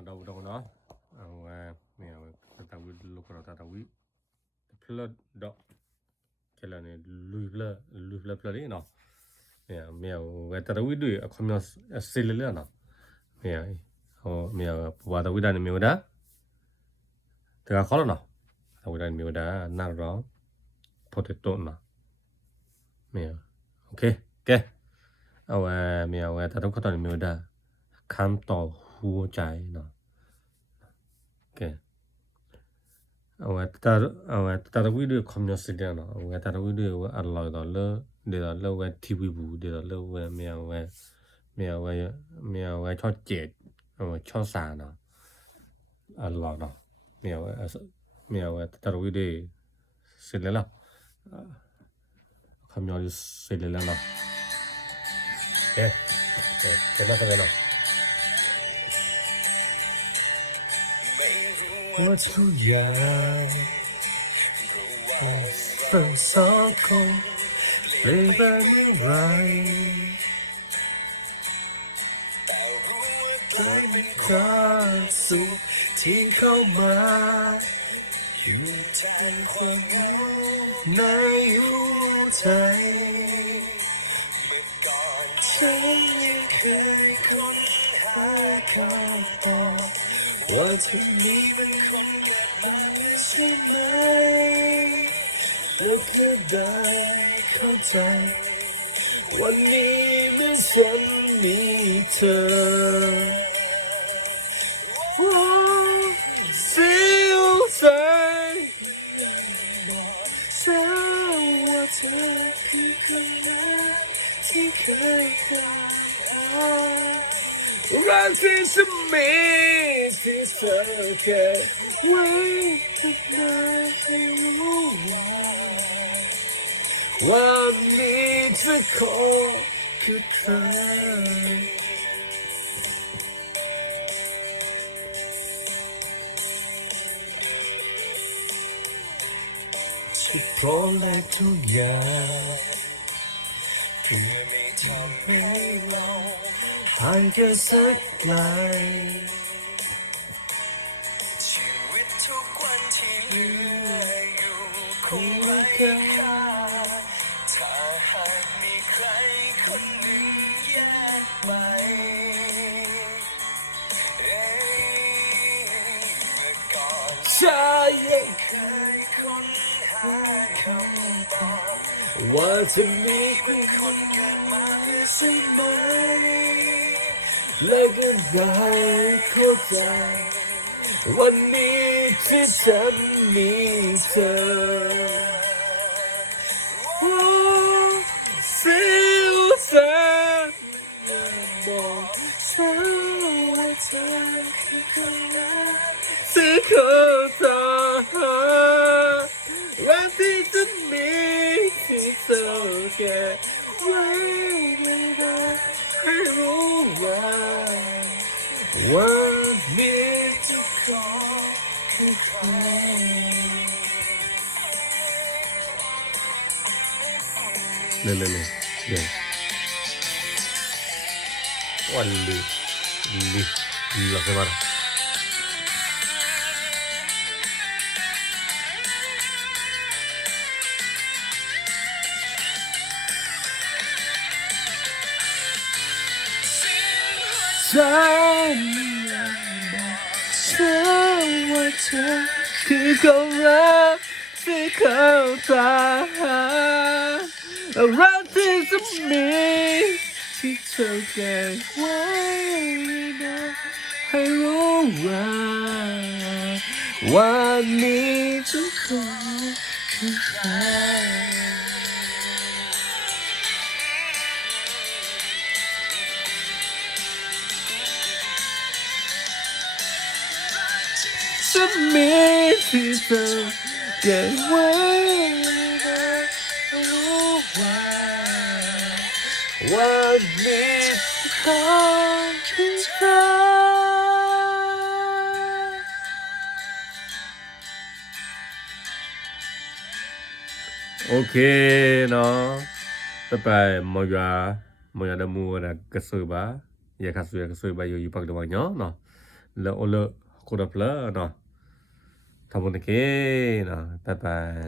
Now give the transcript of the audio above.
nó đâu nó mẹ tao vui lúc đó tao vui flood đó cái là này lùi lơ đấy nó mẹ cái tao vui đuổi không nó xí lên nó mẹ vào tao vui đàn mẹ đó thì khó lắm nó tao vui đàn mẹ đó nát đó potato nó mẹ okเอาแมวแต่ต้องเข้าตอนมีได้คำตอบหัวใจเนาะโอเคแต่วิดีโอคอมมิวนิสต์เนาะแต่วิดีโอว่าอะไรต่อเรื่องว่าทีวีบูเดี๋ยวเรื่องว่าแมวชอบเจ็ดชอบสารเนาะอะไรเนาะแมวแต่วิดีโอเสร็จแล้วคอมมิวนิสต์เสร็จแล้วเนาะ¿Qué más o menos? ว่าทุกอย่างทั้งสองคงเปลี่ยนไปเมื่อไรแต่ไม่ความสุขที่เข้ามาอยู่ทางความในหัวใจฉันยังเคยค้นหาคำตอบว่าที่นี้เป็นคนเกิดมาใช่ไหมแล้วก็ได้เข้าใจวันนี้เมื่อฉันมีเธอเสียวใจฉันว่าเธอคือคนนั้นที่เคยฟังรักที่ฉันมีที่เธอเก็บไว้ตั้งนานให้รู้ว่ามีเธอขอคือเธอจะพร้อมและทุกอย่างที่ไม่ทำให้เราห่างกันสักไกลชีวิตทุกวันที่เหลืออยู่คงไร้ค่าถ้าหากมีใครคนหนึ่งแยกไปเมื่อก่อนฉันยังเคยค้นหาคำตอบว่าจะมีคนเกิดมาใช่ไหมและก็ได้เข้าใจวันนี้ที่ฉันมีเธอเสียวใจบอกฉันว่าเธอคือคนนั้นที่เข้าใจวันที่ฉันมีที่เธอเก็บไว้ไม่ได้ให้รู้ว่ามีทุกคนคือใครเลยเดี๋ยววันลีหลับไปบ้างฉันบอกฉันว่าเธอคือคนรักที่เข้าตารักที่จะมีที่เธอเก็บไว้นะให้รู้ว่านี้ทุกคนคือใครจะมีที่เธอเก็บไว้รู้ว่ามีคนที่เธอโอเคเนาะต่อไปมอยาดมูนะกระสือบ้าอย่าขัดเสือกระสือบ้าอยู่ปักตะวันเนาะ le ole ko da pla no ทำบุญเกเนาะบ๊ายบาย